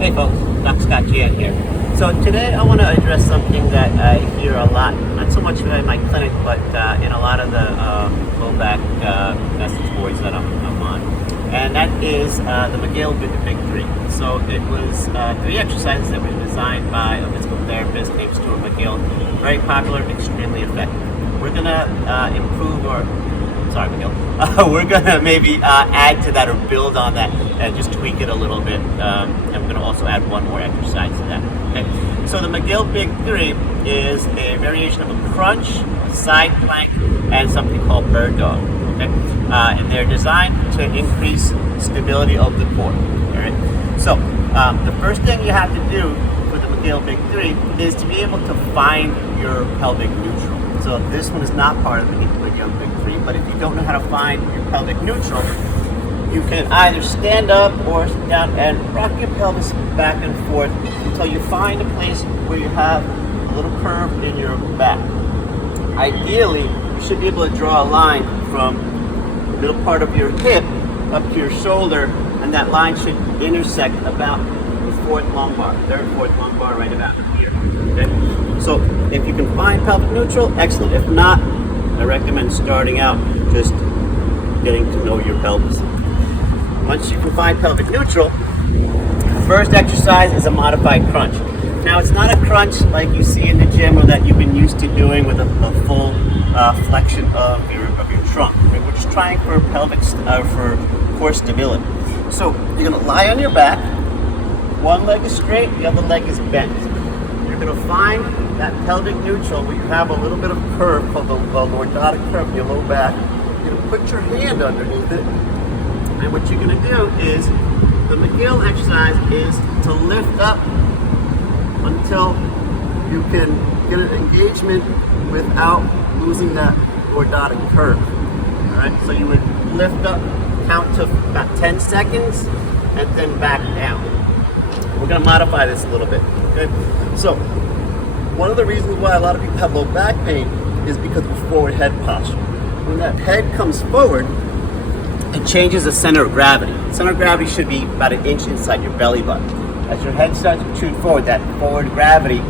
Hey folks, DocScottJahn here. So today I want to address something that I hear a lot, not so much in my clinic, but in a lot of the low back message boards that I'm on. And that is the McGill Big Three. So it was 3 exercises that were designed by a physical therapist named McGill. Very popular, extremely effective. We're going to improve McGill. We're going to maybe add to that or build on that and just tweak it a little bit. And we're going to also add one more exercise to that. Okay. So the McGill Big Three is a variation of a crunch, a side plank, and something called bird dog. Okay. And they're designed to increase stability of the core. All right. So the first thing you have to do for the McGill Big Three is to be able to find your pelvic neutral. So this one is not part of the McGill Big Three, but if you don't know how to find your pelvic neutral, you can either stand up or sit down and rock your pelvis back and forth until you find a place where you have a little curve in your back. Ideally, you should be able to draw a line from the middle part of your hip up to your shoulder, and that line should intersect about the third fourth lumbar, right about here. Okay? So if you can find pelvic neutral, excellent. If not, I recommend starting out just getting to know your pelvis. Once you can find pelvic neutral, the first exercise is a modified crunch. Now it's not a crunch like you see in the gym or that you've been used to doing with a full flexion of your trunk. We're just trying for for core stability. So you're going to lie on your back. One leg is straight, the other leg is bent. You're going to find that pelvic neutral where you have a little bit of curve called the lordotic curve in your low back. You're going to put your hand underneath it, and what you're going to do is the McGill exercise is to lift up until you can get an engagement without losing that lordotic curve. All right, so you would lift up, count to about 10 seconds, and then back down. We're going to modify this a little bit. Okay, so one of the reasons why a lot of people have low back pain is because of forward head posture. When that head comes forward, it changes the center of gravity. The center of gravity should be about 1 inch inside your belly button. As your head starts to protrude forward, that forward gravity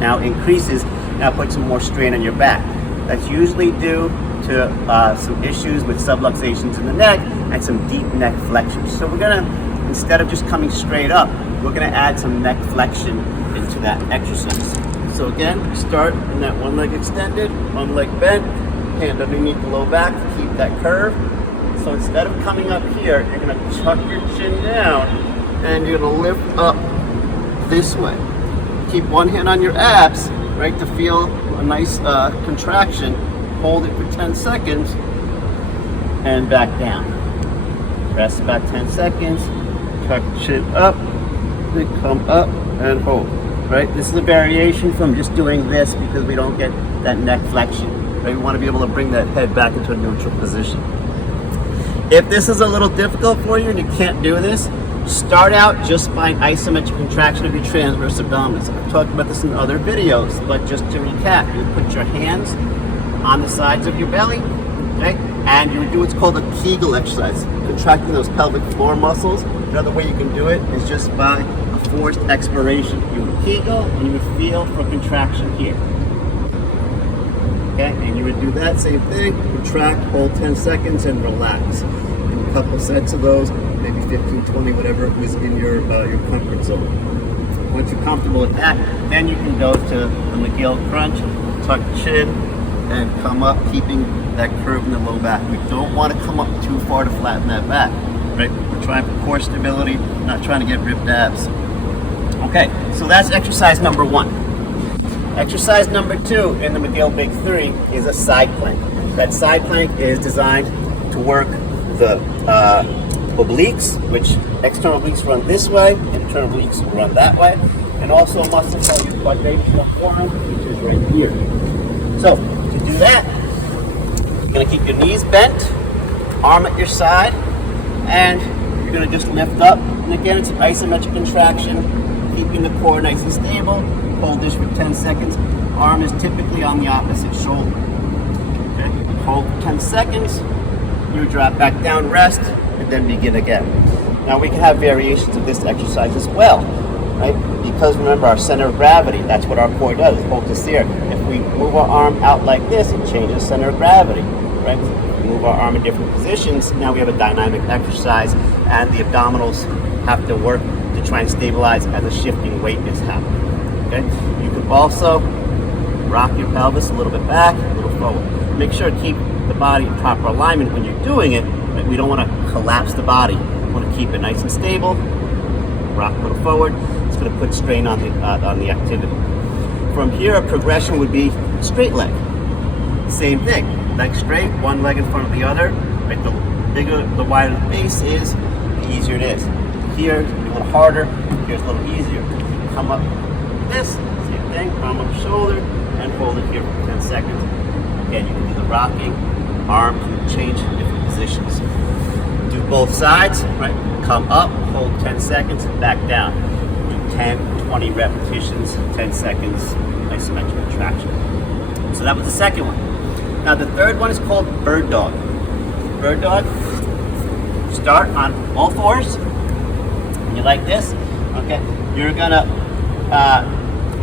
now increases, now puts some more strain on your back. That's usually due to some issues with subluxations in the neck and some deep neck flexion. So we're gonna, instead of just coming straight up, we're gonna add some neck flexion into that exercise. So again, start in that one leg extended, one leg bent, hand underneath the low back to keep that curve. So instead of coming up here, you're going to tuck your chin down and you're going to lift up this way. Keep one hand on your abs, right, to feel a nice contraction. Hold it for 10 seconds and back down. Rest about 10 seconds, tuck chin up, then come up and hold. Right? This is a variation from just doing this because we don't get that neck flexion. Right? We want to be able to bring that head back into a neutral position. If this is a little difficult for you and you can't do this, start out just by an isometric contraction of your transverse abdominis. I've talked about this in other videos, but just to recap, you put your hands on the sides of your belly, okay? And you would do what's called a Kegel exercise, contracting those pelvic floor muscles. Another way you can do it is just by a forced expiration. You would Kegel and you would feel for contraction here. Okay, and you would do that same thing, contract, hold 10 seconds, and relax. And a couple sets of those, maybe 15, 20, whatever was in your comfort zone. Once you're comfortable with that, then you can go to the McGill crunch, tuck chin, and come up, keeping that curve in the low back. We don't want to come up too far to flatten that back, right? We're trying for core stability, not trying to get ripped abs. Okay, so that's exercise number 1. Exercise number 2 in the McGill Big Three is a side plank. That side plank is designed to work the obliques, which external obliques run this way, internal obliques run that way, and also a muscle called your quadratus forearm, which is right here. So to do that, you're going to keep your knees bent, arm at your side, and you're going to just lift up. And again, it's an isometric contraction, keeping the core nice and stable. Hold this for 10 seconds. Arm is typically on the opposite shoulder. Okay? Hold for 10 seconds. You drop back down, rest, and then begin again. Now we can have variations of this exercise as well, right? Because remember, our center of gravity, that's what our core does, it holds us here. If we move our arm out like this, it changes center of gravity, right? If we move our arm in different positions, now we have a dynamic exercise, and the abdominals have to work to try and stabilize as a shifting weight is happening, okay? You can also rock your pelvis a little bit back, a little forward. Make sure to keep the body in proper alignment when you're doing it, right? We don't want to collapse the body. We want to keep it nice and stable. Rock a little forward. It's going to put strain on the activity. From here, a progression would be straight leg. Same thing. Leg straight, one leg in front of the other. Right? The bigger, the wider the base is, the easier it is. Here, it's a little harder. Here's a little easier. Come up this, same thing. Arm on the shoulder, and hold it here for 10 seconds. Again, you can do the rocking. Arm can change different positions. Do both sides, right? Come up, hold 10 seconds, back down. Do 10, 20 repetitions, 10 seconds, isometric contraction. So that was the second one. Now the third one is called bird dog. Bird dog, start on all fours. You like this? Okay. You're gonna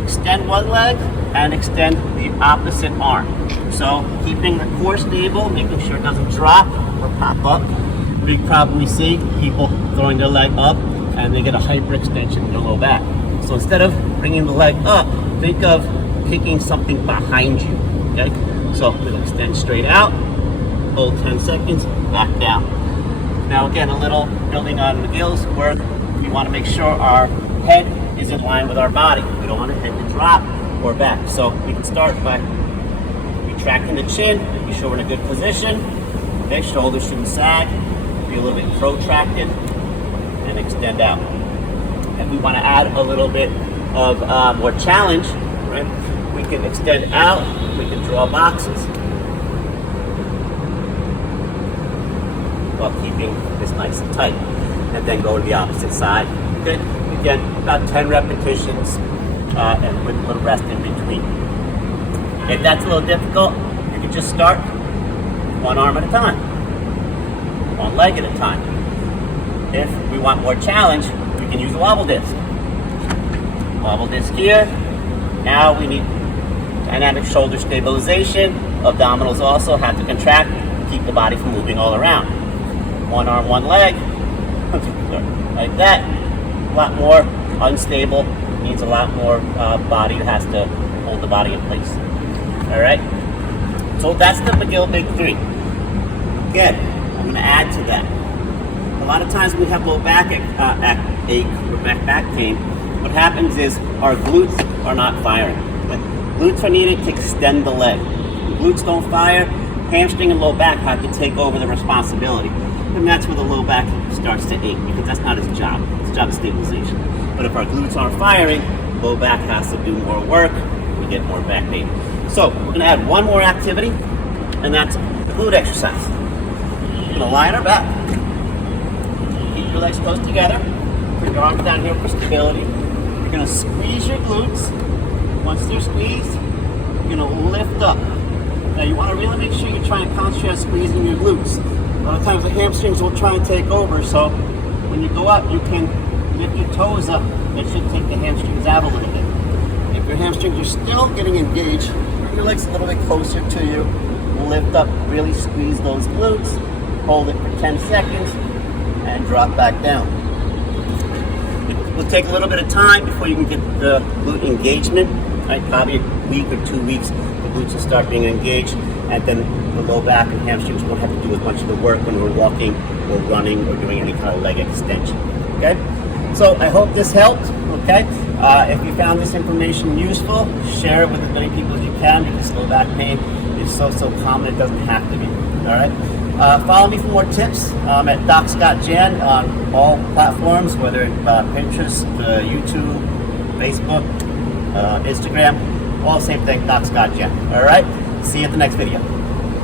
extend one leg and extend the opposite arm. So keeping the core stable, making sure it doesn't drop or pop up. Big problem we see, people throwing their leg up and they get a hyperextension in their low back. So instead of bringing the leg up, think of kicking something behind you, okay? So we'll extend straight out, hold 10 seconds, back down. Now again, a little building on McGill's work, we want to make sure our head is in line with our body. We don't want the head to drop or back. So we can start by retracting the chin, making sure we're in a good position. Okay, shoulders shouldn't sag. Be a little bit protracted and extend out. And we want to add a little bit of more challenge, right? We can extend out, we can draw boxes while keeping this nice and tight. And then go to the opposite side. Okay, again, about 10 repetitions and with a little rest in between. If that's a little difficult, you can just start one arm at a time, one leg at a time. If we want more challenge, we can use a wobble disc. Wobble disc here. Now we need dynamic shoulder stabilization. Abdominals also have to contract, keep the body from moving all around. One arm, one leg, like that. A lot more unstable, needs a lot more body that has to hold the body in place. All right, so that's the McGill Big Three. Again, I'm going to add to that. A lot of times we have low back ache or back pain. What happens is our glutes are not firing. Glutes are needed to extend the leg. When glutes don't fire, hamstring and low back have to take over the responsibility. And that's where the low back starts to ache, because that's not his job. His job is stabilization. But if our glutes aren't firing, low back has to do more work, we get more back pain. So we're going to add one more activity, and that's the glute exercise. We're going to lie on our back. Keep your legs close together. Put your arms down here for stability. You're going to squeeze your glutes. Once they're squeezed, you're going to lift up. Now you want to really make sure you're trying to concentrate on squeezing your glutes. A lot of times the hamstrings will try and take over, so when you go up, you can lift your toes up. That should take the hamstrings out a little bit. If your hamstrings are still getting engaged, bring your legs a little bit closer to you. Lift up, really squeeze those glutes. Hold it for 10 seconds and drop back down. It will take a little bit of time before you can get the glute engagement. Right? Probably a week or 2 weeks, the glutes will start being engaged, and then the low back and hamstrings won't have to do as much of the work when we're walking or running or doing any kind of leg extension. Okay? So I hope this helped. Okay? If you found this information useful, share it with as many people as you can, because low back pain is so common, it doesn't have to be. All right? Follow me for more tips at DocScottJahn on all platforms, whether it's Pinterest, YouTube, Facebook, Instagram, all same thing, DocScottJahn. All right? See you at the next video.